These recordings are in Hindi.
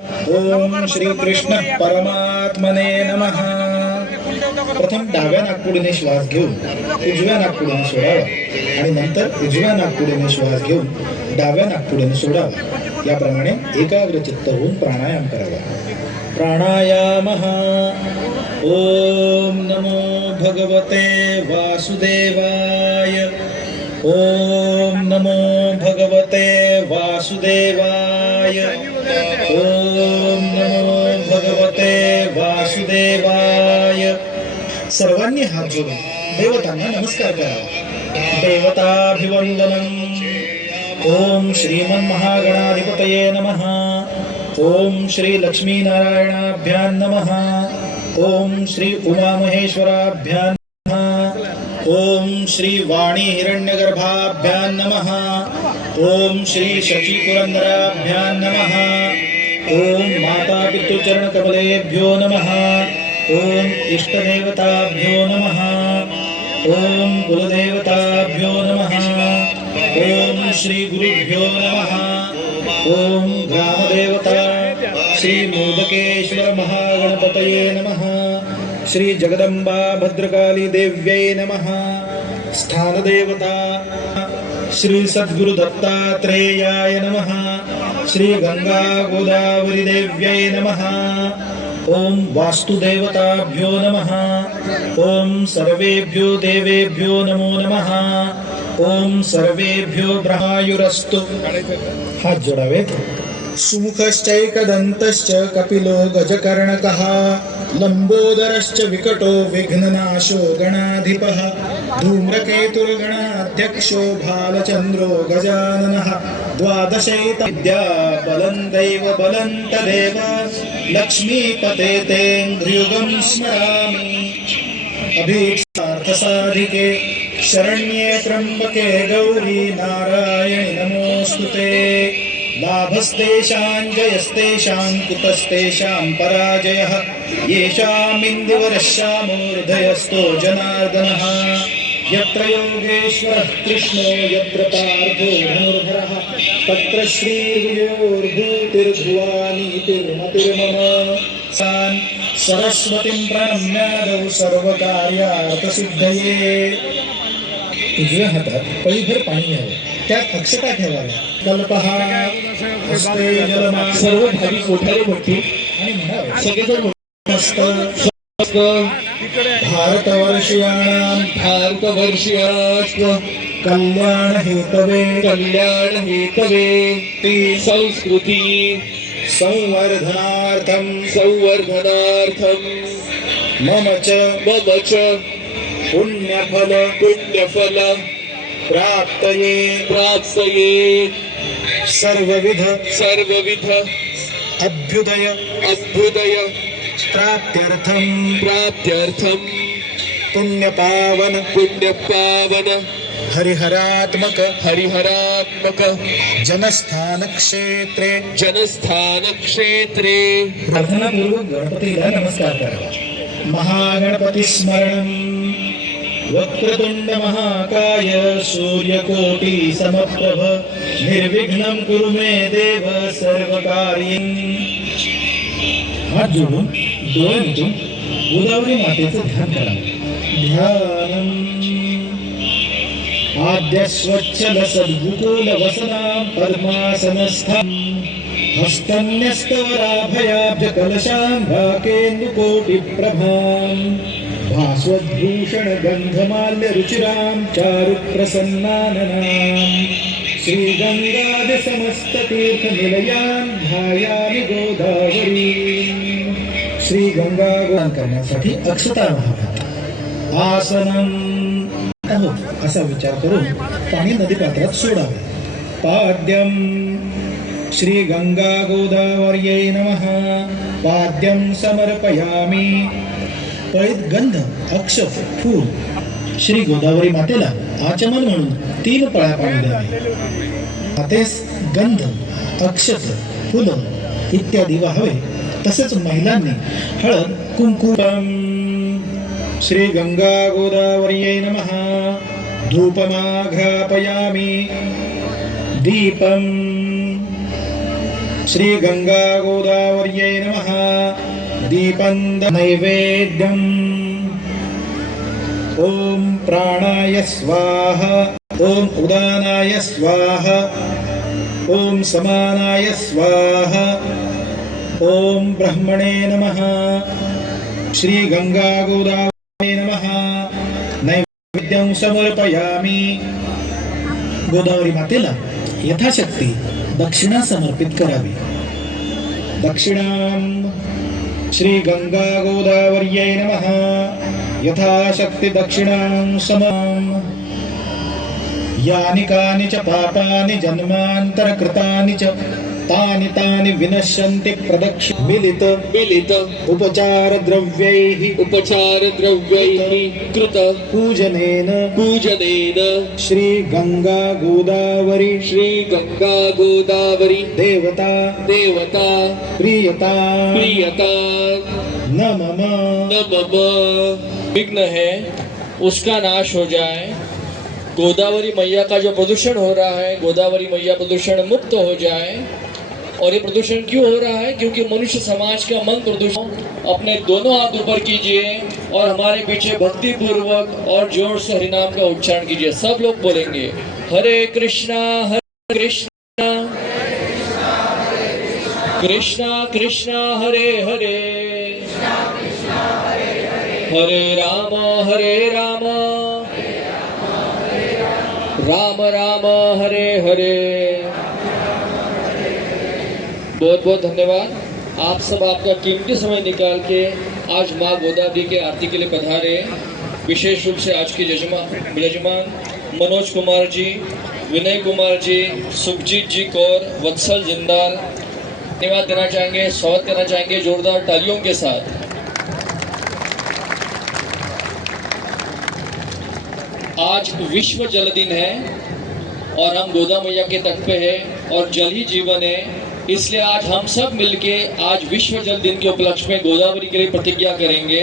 ओम श्री कृष्ण परमात्मने नमः. प्रथम डाव्या नागपुडीने श्वास घेऊन उजव्या नागपुडीने सोडावा. आणि नंतर उजव्या नागपुडीने श्वास घेऊन डाव्या नागपुडीने सोडावा. याप्रमाणे एकाग्र चित्त होऊन प्राणायाम करावा. प्राणायाम. ओम नमो भगवते वासुदेवाय. ओम नमो भगवते वासुदेवाय. ओम सर्वांनी हात जोडून देवतांना नमस्कार करावा देवताभिवंदनम ओम श्रीमन महागणाधिपतये नमः ओम श्री लक्ष्मीनारायणाभ्यां नमः ओम श्री उमामहेश्वराभ्यां नमः ओम श्री वाणी हिरण्यगर्भाभ्यां नमः ओम श्री शची पुरंदराभ्यां नमः ओम माता पितृचरणकमलेभ्यो नमः ओम इष्टदेवताभ्यो नमः। ओम कुलदेवताभ्यो नमः। ओम श्री गुरुभ्यो नमः। ओम ग्रामदेवता श्री मोदकेश्वर महागणपतये नमः। श्री जगदंबा भद्रकाली देव्यै नमः। स्थानदेवता श्री सद्गुरु दत्तात्रेयाय नमः। श्री गंगा गोदावरी देव्यै नमः। ओम वास्तुदेवताभ्यो नमः। ओम सर्वेभ्यो देवेभ्यो नमो नमः। ओम सर्वेभ्यो ब्रहायुरस्तु। हात जोडावेत सुमुखश्चैकदन्तश्च कपिलो गजकर्णकः, लम्बोदरश्च विकटो विघ्ननाशो गणाधिपः, धूम्रकेतुर्गणाध्यक्षो भालचन्द्रो गजाननः द्वादशैतविद्या बलं दैव बलं तदेव लक्ष्मीपते तेन्द्रियुगं स्मरामि। अभीक्षार्थसाधिके शरण्ये त्र्यम्बके गौरी नारायणि नमोऽस्तु ते। लाभस्तेषां जयस्तेषां कुतस्तेषां पराजयः। येषामिन्दिवरश्यामोर्धयस्तो जनार्दनः। यत्र योगेश्वरः कृष्णो, यत्र पार्थो धनुर्धरः। तत्र सान् सरस्वतीं प्रणम्यादौ सर्वकार्यार्थसिद्धये। त्यात अक्षता ठेवाव्या कल्पहा हस्ते सर्व भाविक मोठ्याने मोठी. आणि सगळेजण मस्त मस्त कल्याण हेतवे कल्याण हेतवे. ती संस्कृती संवर्धनार्थं संवर्धनार्थम मम च मम च. पुण्यफल पुण्यफल. प्राप्तये। प्राप्तये। सर्वविध। सर्वविध। अभ्युदय। अभ्युदय। प्राप्त्यर्थं प्राप्त्यर्थम। पुण्यपावन। पुण्यपावन। हरिहरात्मक। हरिहरात्मक। जनस्थान क्षेत्रे प्रार्थनापूर्वक गणपतीला नमस्कार करावा महागणपती स्मरण वक्रतुंड महाकाय सूर्यकोटी समप्रभ निर्विघ्नं कुरु मे देव सर्वकार्यं हात जोडून डोळे मिटून गोदावरी मातेचं ध्यान करावं ध्यानम। आद्य स्वच्छल सद्गुकुल वसनां हस्तन्यस्तवराभयाभ्य हस्तन्यस्तवराभयाब्ज कलशाम्भाकेन्दुकोटिप्रभाम् भास्वद्भूषण गंधमाल्य रुचिराम चारु प्रसन्नाननाम श्रीगंगादि समस्त तीर्थ निलयान ध्यायामि गोदावरी। श्रीगंगा गोदान करण्यासाठी अक्षता आसनम। आहोत असा विचार करून पाणी नदीपात्रात सोडावे। पाद्यम। श्री गंगा गोदावर्यै नमः। पाद्यम समर्पयामि। पळीत गंध अक्षत फूल. श्री गोदावरी मातेला आचमन म्हणून तीन पळ्या पाणी द्यावे मातेस गंध अक्षत फुलं इत्यादी वाहावे. तसेच महिलांनी हळद कुंकुम श्री गंगा गोदावर्यै दीपम. श्री गंगा श्रीगङ्गागोदावर्यै नमः. दीपन्द नैवेद्यम् ॐ प्राणाय स्वाहा। ॐ उदानाय स्वाहा। ॐ समानाय स्वाहा। ॐ ब्रह्मणे नमः। श्रीगङ्गागोदावरे नमः। नैवेद्यं समर्पयामि। गोदावरी मातेला यथाशक्ती दक्षिणा समर्पित करावी। दक्षिणां श्री गंगा गोदावर्यै नमः। यथाशक्ति दक्षिणां समाम्। यानि कानि च पापानि जन्मान्तरकृतानि च तानि तानि विनश्यन्ति प्रदक्षि मिलित। मिलित। उपचारद्रव्यैः उपचार द्रव्यैः कृत। पूजनेन। पूजनेन। श्रीगङ्गा गोदावरी श्री गंगा गोदावरी देवता। देवता। प्रियता। प्रियता। न मम। न मम। विघ्न है उसका नाश हो जाए। गोदावरी मैया का जो प्रदूषण हो रहा है गोदावरी मैया प्रदूषण मुक्त हो जाए और ये प्रदूषण क्यों हो रहा है? क्योंकि मनुष्य समाज का मन प्रदूषण अपने दोनों हाथ ऊपर कीजिए और हमारे पीछे भक्ति पूर्वक और ज़ोर से हरिनाम का उच्चारण कीजिए। सब लोग बोलेंगे, हरे कृष्णा हरे कृष्णा कृष्णा कृष्णा, हरे हरे हरे राम हरे राम राम राम, हरे हरे। बहुत बहुत धन्यवाद। आप सब आपका कीमती समय निकाल के आज माँ गोदावरी के आरती के लिए पधारे। विशेष रूप से आज के जजमान यजमान मनोज कुमार जी, विनय कुमार जी, सुखजीत जी कौर, वत्सल जिंदाल। धन्यवाद देना चाहेंगे, स्वागत करना चाहेंगे जोरदार तालियों के साथ। आज विश्व जल दिन है और हम गोदा मैया के तट पे है और जल ही जीवन है। इसलिए आज हम सब मिलके आज विश्व जल दिन के उपलक्ष्य में गोदावरी के लिए प्रतिज्ञा करेंगे।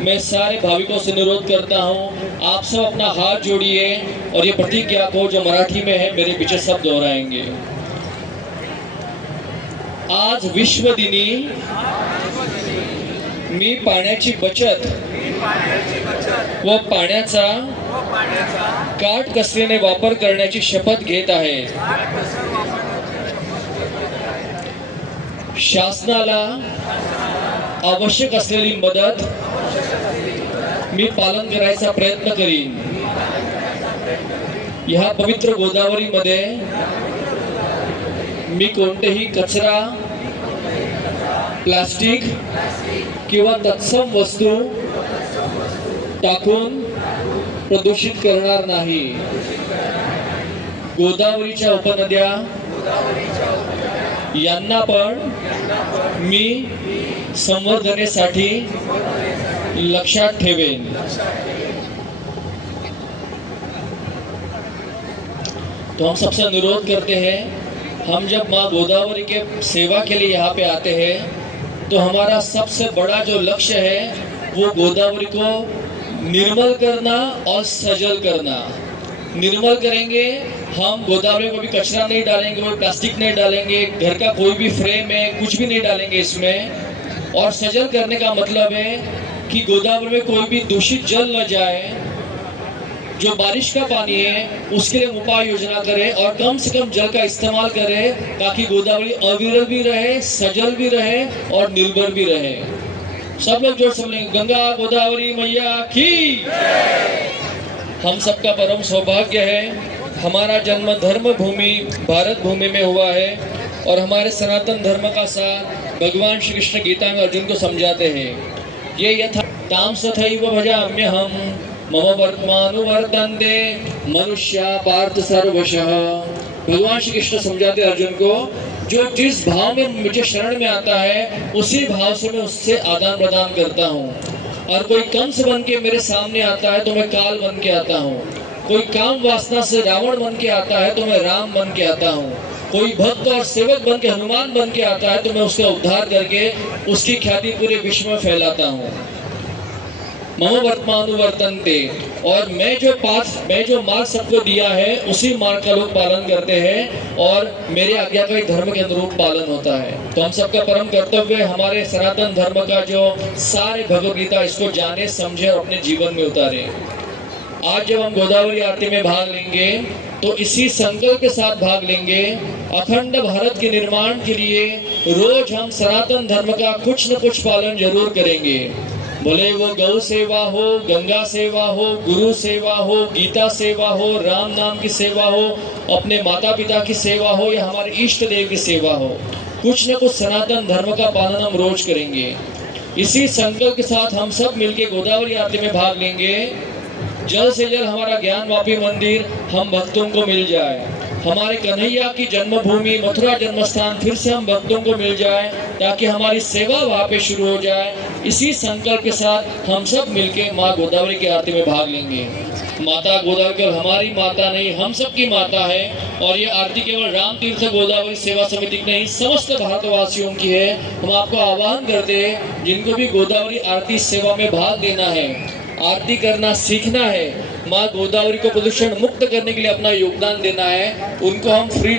मैं सारे भाविकों से अनुरोध करता हूँ, आप सब अपना हाथ जोड़िए और ये प्रतिज्ञा को जो मराठी में है, मेरे पीछे सब दोहराएँगे। आज विश्व दिनी मी पाण्याची बचत व पाण्याचा काटकसरीने वापर करण्याची शपथ घेत आहे। शासनाला आवश्यक असलेली मदत मी पालन करायचा प्रयत्न करीन. ह्या पवित्र गोदावरीमध्ये मी कोणतेही कचरा प्लास्टिक किंवा तत्सम वस्तू टाकून प्रदूषित करणार नाही. गोदावरीच्या उपनद्या यांना पण मी संवर्धनेसाठी लक्षात ठेवेन. तो हम सबसे अनुरोध करते हैं, हम जब माँ गोदावरी के सेवा के लिए यहाँ पे आते हैं तो हमारा सबसे बड़ा जो लक्ष्य है, वो गोदावरी को निर्मल करना और सजल करना। निर्मल करेंगे हम गोदावरी में भी कचरा नहीं डालेंगे कोई प्लास्टिक नहीं डालेंगे, घर का कोई भी फ्रेम है, कुछ भी नहीं डालेंगे इसमें। और सजल करने का मतलब है कि गोदावरी में कोई भी दूषित जल न जाए, जो बारिश का पानी है, उसके लिए उपाय योजना करें और कम से कम जल का इस्तेमाल करें, ताकि गोदावरी अविरल भी रहे, सजल भी रहे और निर्भर भी रहे। सब लोग ज़ोर से गंगा गोदावरी मैया की। हम सबका परम सौभाग्य है। हमारा जन्म धर्म भूमि भारत भूमि में हुआ है और हमारे सनातन धर्म का साथ भगवान श्री कृष्ण गीता में अर्जुन को समझाते हैं। ये यथा ताम सथैव भजाम्य हम मम वर्तमानुवर्तन्ते मनुष्या पार्थ सर्वशः। भगवान श्री कृष्ण समझाते अर्जुन को, जो जिस भाव में मुझे शरण में आता है, उसी भाव से मैं उससे आदान प्रदान करता हूँ। और कोई कंस बन के मेरे सामने आता है तो मैं काल बन के आता हूँ। कोई काम वासना से रावण बन के आता है तो मैं राम बन के आता हूँ। कोई भक्त और सेवक बन के हनुमान बन के आता है तो मैं उसका उद्धार करके उसकी ख्याति पूरे विश्व में फैलाता हूँ। मम और मैं जो पाठ मैं जो मार्ग सबको दिया है, उसी मार्ग का लोग पालन करते हैं और मेरे आज्ञाकारी धर्म के अनुरूप पालन होता है। तो हम सबका परम कर्तव्य हमारे सनातन धर्म का जो सारे भगवत गीता इसको जाने, समझे और अपने जीवन में उतारे। आज जब हम गोदावरी आरती में भाग लेंगे तो इसी संकल्प के साथ भाग लेंगे। अखंड भारत के निर्माण के लिए रोज हम सनातन धर्म का कुछ न कुछ पालन ज़रूर करेंगे। भले वो गौ सेवा हो, गंगा सेवा हो, गुरु सेवा हो, गीता सेवा हो, राम नाम की सेवा हो, अपने माता पिता की सेवा हो या हमारे इष्ट देव की सेवा हो, कुछ न कुछ सनातन धर्म का पालन हम रोज करेंगे। इसी संकल्प के साथ हम सब मिलके गोदावरी आरती में भाग लेंगे। जल्द से जल्द हमारा ज्ञान वापी मंदिर हम भक्तों को मिल जाए। हमारे कन्हैया की जन्मभूमि, मथुरा जन्म स्थान फिर से हम भक्तों को मिल जाए, ताकि हमारी सेवा वहाँ पे शुरू हो जाए। इसी संकल्प के साथ हम सब मिलके माँ गोदावरी की आरती में भाग लेंगे। माता गोदावरी केवल हमारी माता नहीं, हम सब की माता है। और ये आरती केवल राम तीर्थ गोदावरी सेवा समिति की नहीं, समस्त भारतवासियों की है। हम आपको आह्वान करते हैं, जिनको भी गोदावरी आरती सेवा में भाग लेना है आरती करना सीखना है। माँ गोदावरी को प्रदूषण मुक्त करने के लिए अपना योगदान देना है। उनको हम फ्री